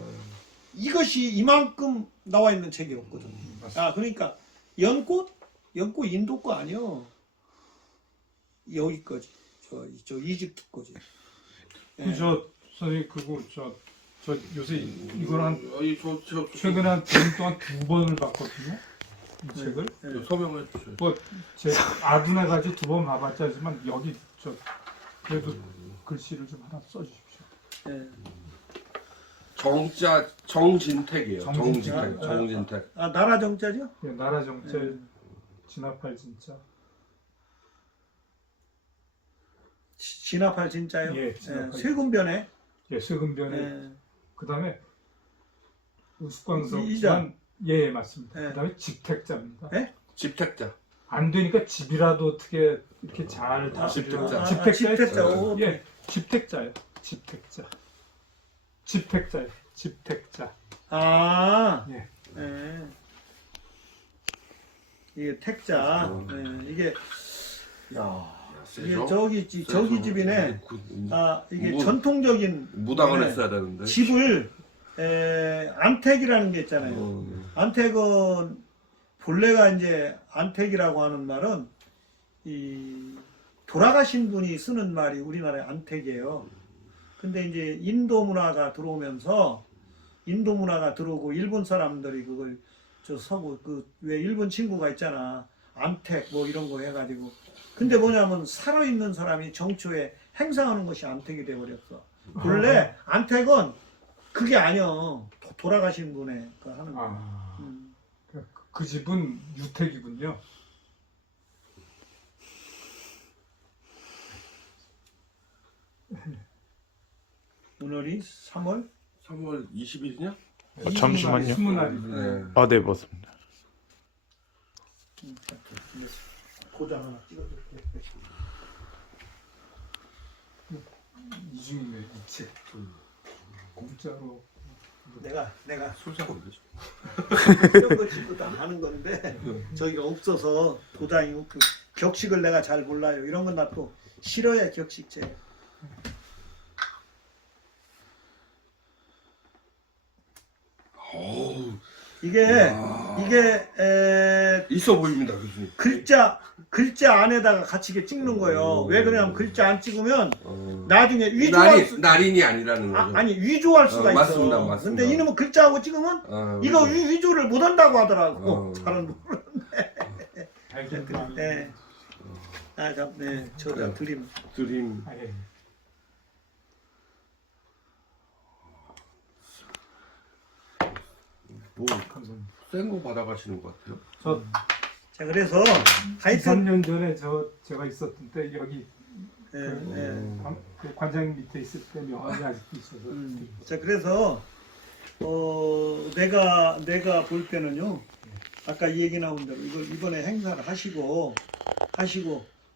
이것이 이만큼 나와 있는 책이 없거든. 그러니까 연꽃 인도 거 아니요. 여기 거지. 저 이집트 거지. 저 선생님 그거 저 요새 이걸 한 저 최근에 한 1년 동안 2번을 봤거든요. 이 책을. 소명해 주세요. 제 아둔해 가지고 2번 봐봤자지만 여기 그래도 글씨를 좀 하나 써주십시오. 정진택이에요. 정진택. 정진택. 나라 정자죠? 예, 나라 정체 진압할 진짜. 진압할 진짜요? 예, 진압할 세금변에. 예, 세금변에. 그다음에 이자. 우스꽝스럽지만 예, 맞습니다. 예. 그다음에 집택자입니다. 예? 집택자. 안 되니까 집이라도 어떻게 이렇게 잘 집택자. 집택자. 예, 집택자요. 집택자. 집택자요. 집택자. 예. 예. 이게 택자. 이게 세죠? 저기 집이네. 이게 전통적인 무당을 했어야 되는데. 집을 안택이라는 게 있잖아요. 안택은 본래가 이제 안택이라고 하는 말은 이 돌아가신 분이 쓰는 말이 우리나라의 안택이에요. 근데 이제 인도 문화가 들어오면서 일본 사람들이 그걸 서구 왜 일본 친구가 있잖아. 안택 뭐 이런 거 해가지고. 근데 뭐냐면 살아있는 사람이 정초에 행사하는 것이 안택이 돼버렸어. 본래 안택은 그게 아니여. 돌아가신 분의 그 하는 거. 그 집은 유택이군요. 오늘이 3월 20일이냐? 잠시만요. 20날이군요. 네, 맞습니다. 도장 하나 찍어줄게. 이중이네, 이 책도. 공짜로. 내가 술사고 되죠. 이런 걸 짓고 다 하는 건데 저기가 없어서 도장이 없고 격식을 내가 잘 몰라요. 이런 건 나 또 싫어해 격식제. 이게 있어 보입니다, 교수님. 글자 안에다가 같이 이렇게 찍는 거예요. 왜 그러냐면 글자 안 찍으면 나중에 위조할 날인이 아니라는 거죠. 아니 위조할 수가 있어. 맞습니다. 근데 이놈은 글자하고 찍으면 이거 위조를 못 한다고 하더라고. 잘은 모르는데. 네. 저다 드림. 예. 뭐 센 거 받아가시는 것 같아요. 자 그래서 하여튼 3년 전에 제가 있었던 때 여기 그 관장 밑에 있을 때 명함이 아직도 있어서. 자 그래서 내가 볼 때는요. 아까 이 얘기 나온 대로 이걸 이번에 행사를 하시고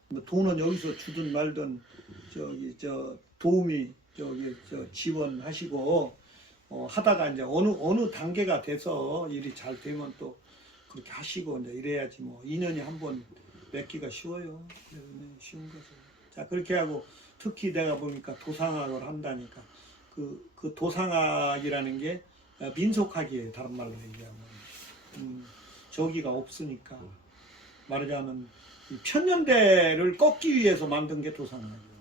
뭐 돈은 여기서 주든 말든 도움이 지원하시고 하다가 이제 어느 단계가 돼서 일이 잘 되면 또 그렇게 하시고 이제 이래야지 뭐 2년에 한 번 맺기가 쉬워요. 그래서 쉬운 거죠. 자 그렇게 하고 특히 내가 보니까 도상학을 한다니까 그 도상학이라는 게 민속학이에요. 다른 말로 얘기하면 저기가 없으니까 말하자면 이 편년대를 꺾기 위해서 만든 게 도상학이에요.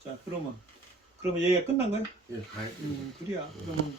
자 그러면 그러면 얘기가 끝난 거야? 예, 가야 돼. 그래야. 그러면